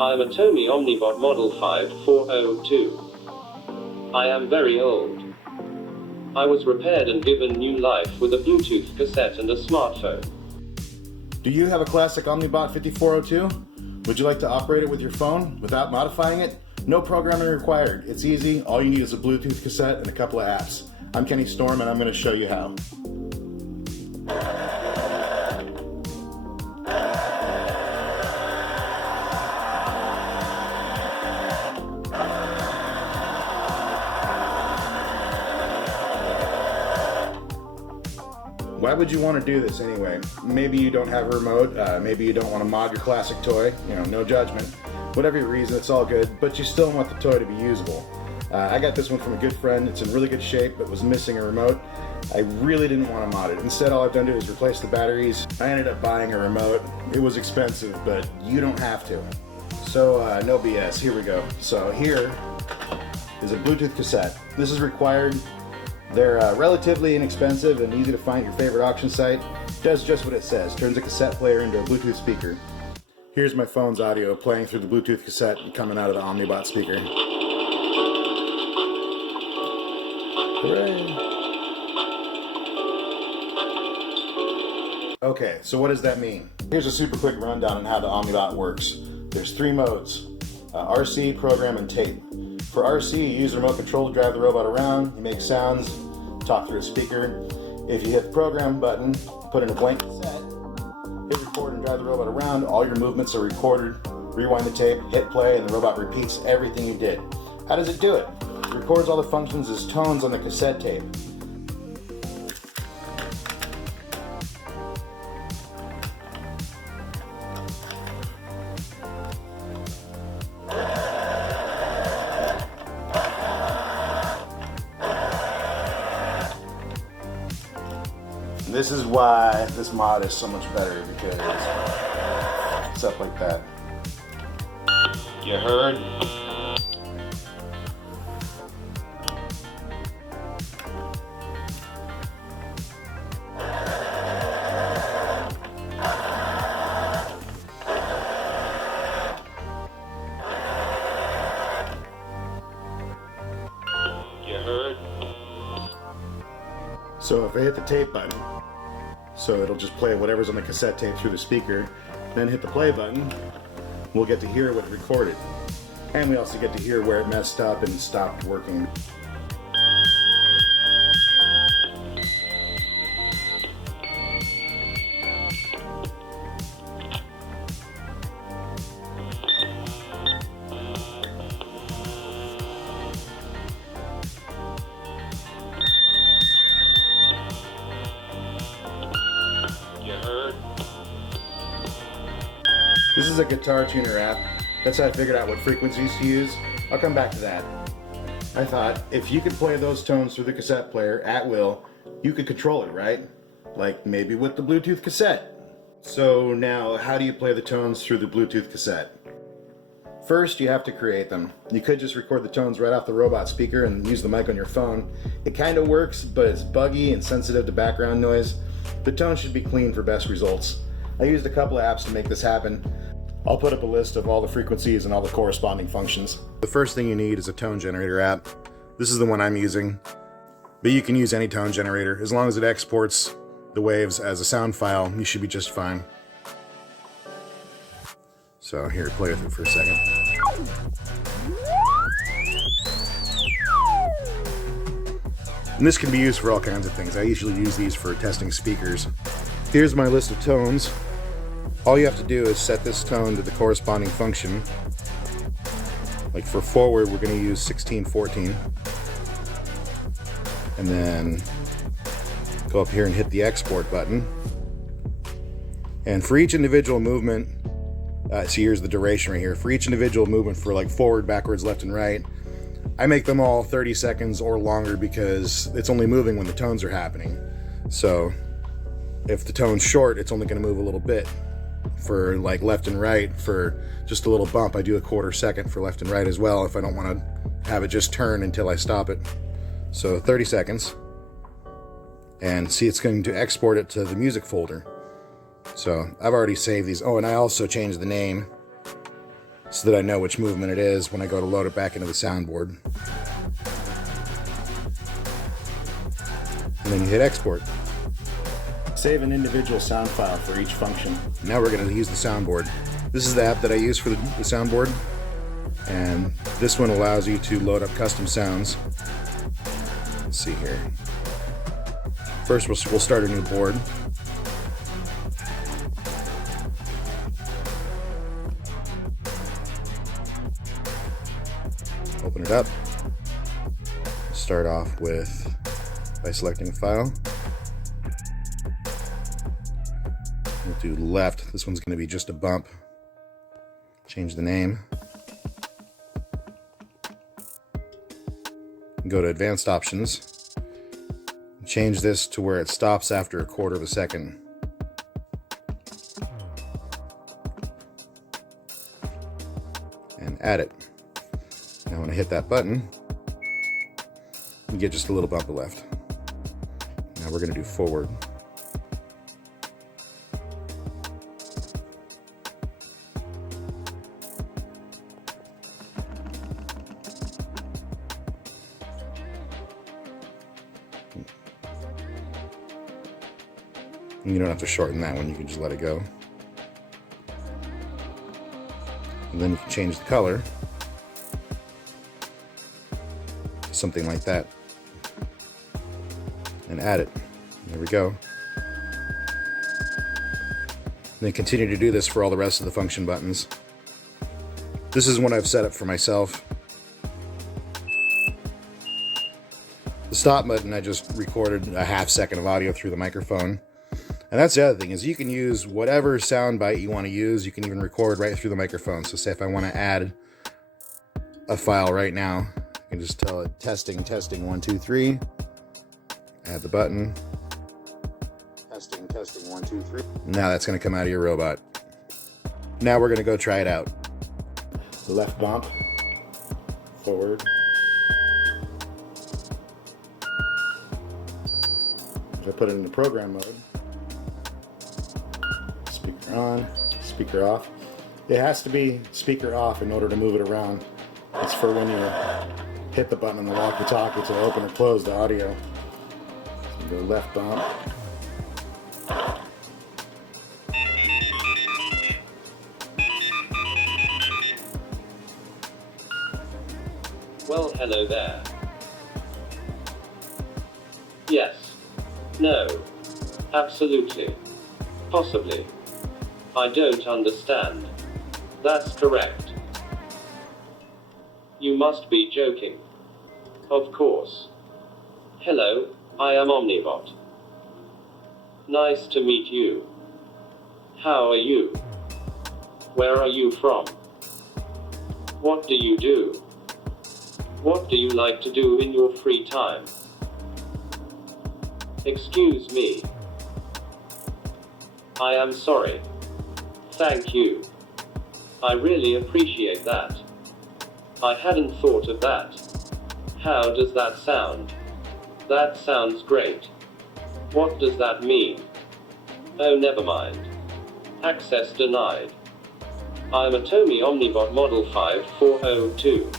I'm a Tony Omnibot Model 5402. I am very old. I was repaired and given new life with a Bluetooth cassette and a smartphone. Do you have a classic Omnibot 5402? Would you like to operate it with your phone without modifying it? No programming required. It's easy. All you need is a Bluetooth cassette and a couple of apps. I'm Kenny Storm and I'm going to show you how. Why would you want to do this anyway? Maybe you don't have a remote, maybe you don't want to mod your classic toy, no judgment. Whatever your reason, it's all good, but you still want the toy to be usable. I got this one from a good friend. It's in really good shape, but was missing a remote. I really didn't want to mod it. Instead, all I've done to is replace the batteries. I ended up buying a remote. It was expensive, but you don't have to. So, no BS, here we go. So here is a Bluetooth cassette. This is required. They're relatively inexpensive and easy to find at your favorite auction site. Does just what it says, turns a cassette player into a Bluetooth speaker. Here's my phone's audio playing through the Bluetooth cassette and coming out of the Omnibot speaker. Hooray! Okay, so what does that mean? Here's a super quick rundown on how the Omnibot works. There's 3 modes, RC, program, and tape. For RC, you use the remote control to drive the robot around, you make sounds, talk through a speaker. If you hit the program button, put in a blank cassette, hit record and drive the robot around, all your movements are recorded, rewind the tape, hit play, and the robot repeats everything you did. How does it do it? It records all the functions as tones on the cassette tape. This is why this mod is so much better, because it's up like that. You heard? You heard? So if I hit the tape button, so it'll just play whatever's on the cassette tape through the speaker, then hit the play button, we'll get to hear what it recorded. And we also get to hear where it messed up and stopped working. This is a guitar tuner app. That's how I figured out what frequencies to use. I'll come back to that. I thought, if you could play those tones through the cassette player at will, you could control it, right? Like maybe with the Bluetooth cassette. So now, how do you play the tones through the Bluetooth cassette? First, you have to create them. You could just record the tones right off the robot speaker and use the mic on your phone. It kind of works, but it's buggy and sensitive to background noise. The tone should be clean for best results. I used a couple of apps to make this happen. I'll put up a list of all the frequencies and all the corresponding functions. The first thing you need is a tone generator app. This is the one I'm using, but you can use any tone generator. As long as it exports the waves as a sound file, you should be just fine. So here, play with it for a second. And this can be used for all kinds of things. I usually use these for testing speakers. Here's my list of tones. All you have to do is set this tone to the corresponding function. Like for forward, we're going to use 1614. And then go up here and hit the export button. And for each individual movement, so here's the duration right here. For each individual movement for like forward, backwards, left, and right, I make them all 30 seconds or longer because it's only moving when the tones are happening. So if the tone's short, it's only going to move a little bit. For like left and right, for just a little bump, I do a 1/4 second for left and right as well if I don't want to have it just turn until I stop it. So 30 seconds. And see, it's going to export it to the music folder. So I've already saved these. Oh, and I also changed the name so that I know which movement it is when I go to load it back into the soundboard. And then you hit export. Save an individual sound file for each function. Now we're going to use the soundboard. This is the app that I use for the soundboard, and this one allows you to load up custom sounds. Let's see here. First we'll start a new board. Open it up. Start off by selecting a file. We'll do left. This one's going to be just a bump. Change the name. Go to advanced options. Change this to where it stops after a quarter of a second. And add it. Now when I hit that button, you get just a little bump of left. Now we're going to do forward. You don't have to shorten that one, you can just let it go. And then you can change the color to something like that. And add it. There we go. And then continue to do this for all the rest of the function buttons. This is one I've set up for myself. The stop button, I just recorded a half second of audio through the microphone. And that's the other thing, is you can use whatever sound bite you want to use. You can even record right through the microphone. So say if I want to add a file right now, I can just tell it testing 1 2 3. Add the button. Testing 1 2 3. Now that's going to come out of your robot. Now we're going to go try it out. Left bump. Forward. If I put it into program mode, speaker on, speaker off. It has to be speaker off in order to move it around. It's for when you hit the button on the walkie-talkie to open or close the audio. So go left bump. Well, hello there. Yes. No. Absolutely. Possibly. I don't understand. That's correct. You must be joking. Of course. Hello, I am Omnibot. Nice to meet you. How are you? Where are you from? What do you do? What do you like to do in your free time? Excuse me. I am sorry. Thank you. I really appreciate that. I hadn't thought of that. How does that sound? That sounds great. What does that mean? Oh, never mind. Access denied. I'm a Tomy Omnibot Model 5402.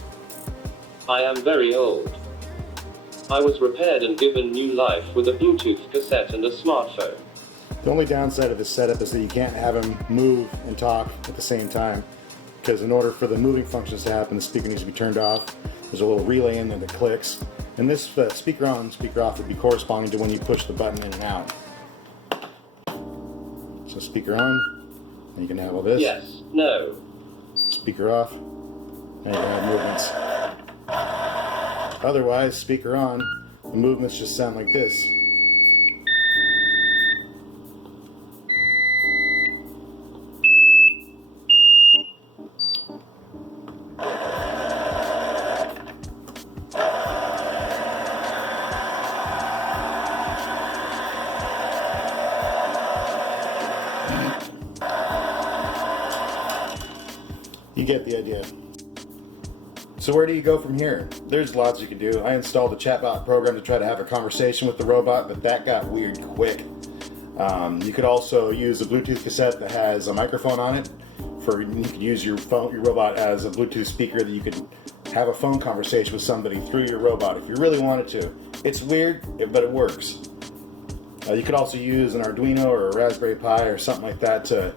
I am very old. I was repaired and given new life with a Bluetooth cassette and a smartphone. The only downside of this setup is that you can't have them move and talk at the same time, because in order for the moving functions to happen, the speaker needs to be turned off. There's a little relay in there that clicks, and this speaker on, speaker off would be corresponding to when you push the button in and out. So speaker on, and you can have all this. Yes, no. Speaker off, and you can have movements. Otherwise, speaker on, the movements just sound like this. You get the idea. So where do you go from here? There's lots you can do. I installed a chatbot program to try to have a conversation with the robot, but that got weird quick. You could also use a Bluetooth cassette that has a microphone on it you could use your robot as a Bluetooth speaker that you could have a phone conversation with somebody through your robot if you really wanted to. It's weird, but it works. You could also use an Arduino or a Raspberry Pi or something like that to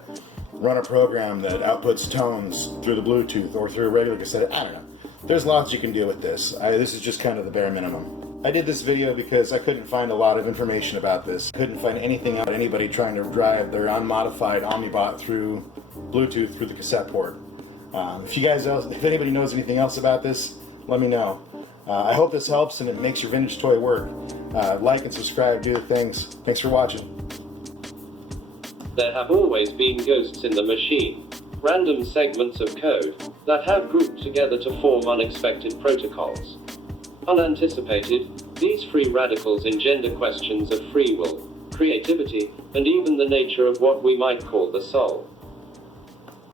run a program that outputs tones through the Bluetooth or through a regular cassette. I don't know. There's lots you can do with this. This is just kind of the bare minimum. I did this video because I couldn't find a lot of information about this. Couldn't find anything about anybody trying to drive their unmodified Omnibot through Bluetooth through the cassette port. If anybody knows anything else about this, let me know. I hope this helps and it makes your vintage toy work. Like and subscribe, do the things. Thanks for watching. There have always been ghosts in the machine, random segments of code that have grouped together to form unexpected protocols. Unanticipated, these free radicals engender questions of free will, creativity, and even the nature of what we might call the soul.